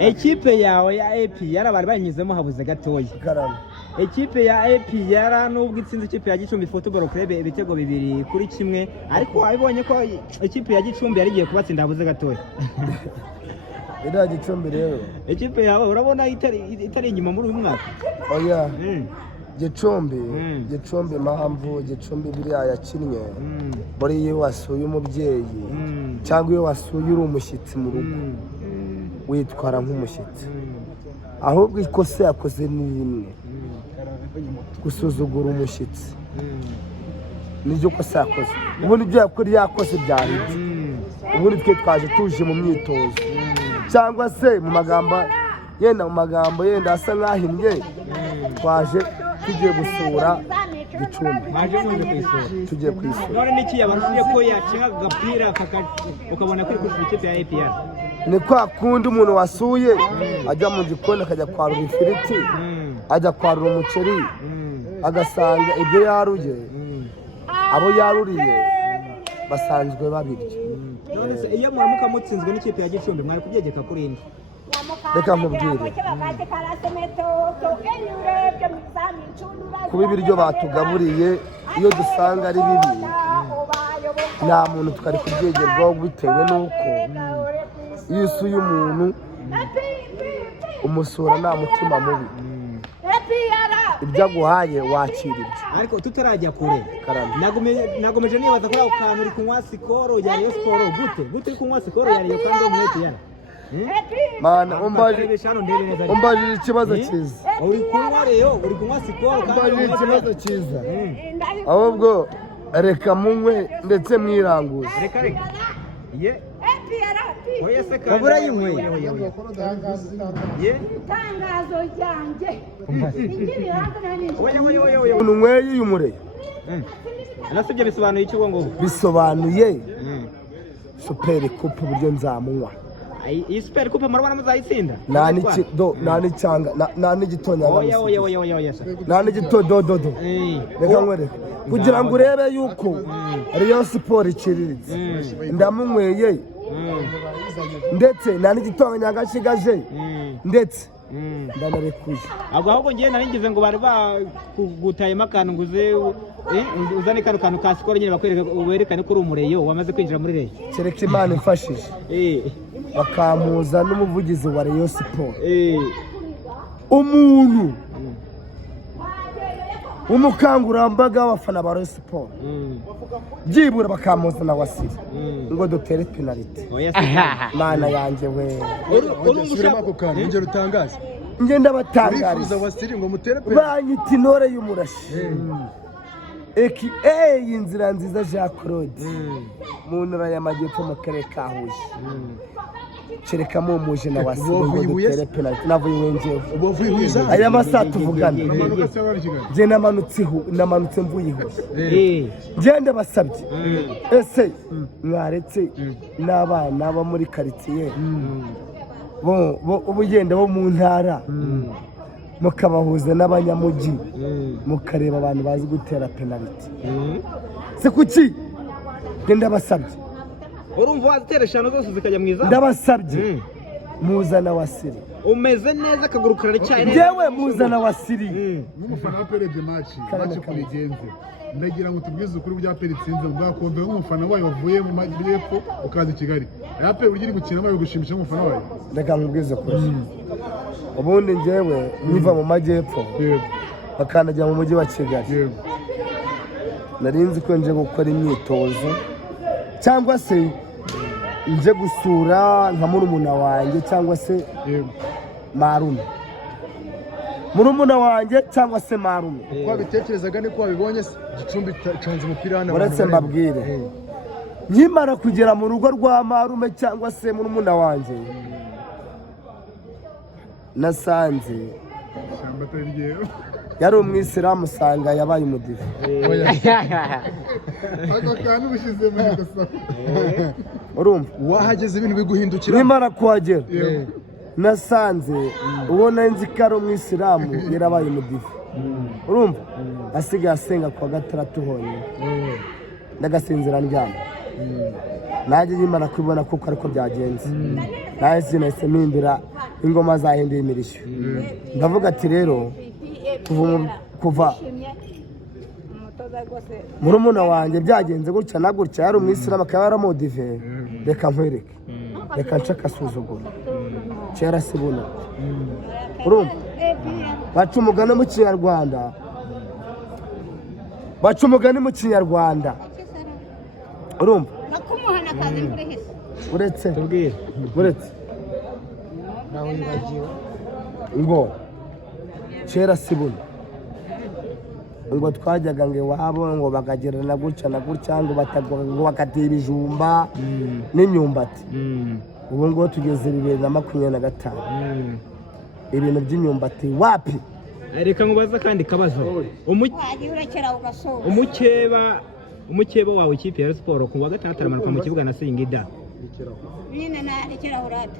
Ekipe yawe ya APR bari banyizemo habuze gatoya. Ekipe ya APR nubwo itsinze ikipe ya Gicumbi Football Club ibitego 2-1 ariko wabibonye ko ikipe ya Gicumbi yari giye kubatsinda habuze gatoya. Ida Gicumbi rero. Ekipe yawe urabona itari inyuma muri uyu mwaka. Oya. Gicumbi mpamvu Gicumbi biriya yakinnye. Bari iyo wasuye umubyeyi cyangwa iyo wasuye uri umushyitsi mu rugo. Witwara nk'umushyitsi. Ahubwo ikosa yakoze ni rimwe. Gusuzugura umushyitsi. Nibyo kosa yakoze. Ubundi ibyo yakoze byari. Ubundi twe twaje tuje mu myitozo. Cyangwa se mu magambo yenda asa nkahinnye twaje tugiye gusura Gicumbi. Maje muze kwisura. Tugiye kwisura. None niki yabaruye ko yakinga gapira ukabona kuri ikipe ya APR. Ni kwa kundi umuntu wasuye ajya mu gikoni akajya kwarura ifiriti ajya kwarura umuceri agasanga ibyo yaruye abo yaruriye basanzwe babirya. None se iyo muramuka mutsinzwe n'ikipe ya Gicumbi mwari kubyegeka kuri indi. Reka nkubwire kuba ibiryo batugaburiye iyo dusanga ari bibi nta muntu twari kubyegerwaho bitewe n'uko iyo usuye umuntu umusura nta mutima mubi ibyo aguhaye wakira ibyo. Ariko tutarajya kure nagomeje nibaza ko akantu uri kunywa sikoro ya Rayon Sport gute uri kunywa sikoro ya Rayon kandi umwete yana mana umbaje ikibazo cyiza uri kunywa Rayon uri kunywa sikoro kandi ikibazo cyiza ahubwo reka munywe ndetse mwiranguze reka ye oya se kandi babura yimwe ye tangazo ryanjye ingiri hangana oya unyweye uyumure nasibye bisobanuye iki ngo bisobanuye super coupe buryo nzamunywa iyi super coupe marwana muzayitsinda nani cyanga nani gitonya oya nani gitodo reka nkwereke kugira ngo urebe yuko Rayon Sport ikiriritse ndamunyweye ndetse nani gitonya nyagashigaje ndetse ndanarekuye ahubwo ngiye naringize ngo bari bagutayemo akantu nguze uzane kantu ka sikoro nyine bakwereka werekane ko uri umureyo wamaze kwinjira muri Rayon. Kereka Imana imfashije bakamuza n'umuvugizi wa Rayon Sport umuntu umukangurambaga w'abafana ba Rayon Sport byibura bakamuzana wasiri ngo dutere penalty. Mana yanjye we urumva ako kantu nje rutangaza nge ndabatangariza wasiri ngo mutere penalty banyita intore y'umurashi inzira nziza Jean Claude mu ntara y'amajyepfo mu karere ka Huye kereka mu muje na wasiri ngo dutere penalty navuye wenjewe aya masaha tuvugana nge namanutse mvuye Huye ngende basabye ese mwaretse n'abana bo muri quartier bo ubugenda bo mu ntara mukabahuza n'abanyamujyi mukareba abantu bazi gutera penalty se kuki ngenda basabye urumva wazitera eshanu zose zikajya mwiza ndabasabye muzana wasiri umeze neza akaguru karari cyane yewe muzana wasiri n'umufana wa perebye match kurigenze ndagira ngo tubwize ukuri bya peri tsinze bwakombe nk'umufana wayo wavuye mu majyepfo ukaza Kigali yape uri gukina mayo gushimisha umufana wayo ndeka nkubwize kuri ubundi njyewe niva mu majyepfo bakanajya mu mujyi wa Kigali narinzi ko nje gukora imyitozo cyangwa se nje gusura nka murumuna wanjye cyangwa se marume murumuna wanjye cyangwa se marume kwa bitekerezaga ni ko wabibonye Gicumbi canze umupira hano uretse mbabwire nkimara kugera mu rugo rwa marume cyangwa se murumuna wanjye nasanze yari umwisilamu usanga yabaye umudive urumva wahageze ibintu biguhindukira nimara kuhagera nasanze ubona nzi ko ari umwisilamu yarabaye umudive urumva asigaye asenga kuwa gatandatu honyine ndagasinzira ndyama nanjye nyimara kubibona kuko ariko byagenze nawe sinahise mpindura ingoma zahinduye imirishyo ndavuga ati rero kuva murumuna wanjye byagenze gutya na gutya yari umwisilamu akaba yaramodive reka nkwereke reka nce akasuzuguro kera si buno urumva baca umugani mu kinyarwanda urumva uretse ngo kera si buno ngo twajyaga ngo iwabo ngo bakagerana gutya na gutya ngo bakatera ibijumba n'imyumbati ubu ngubu tugeze 2025 ibintu by'imyumbati wapi reka ngubaza kandi kabazo umukeba wawe ikipe ya siporo ku wa gatandatu aramanuka mu kibuga na Singida nyine na rekera urata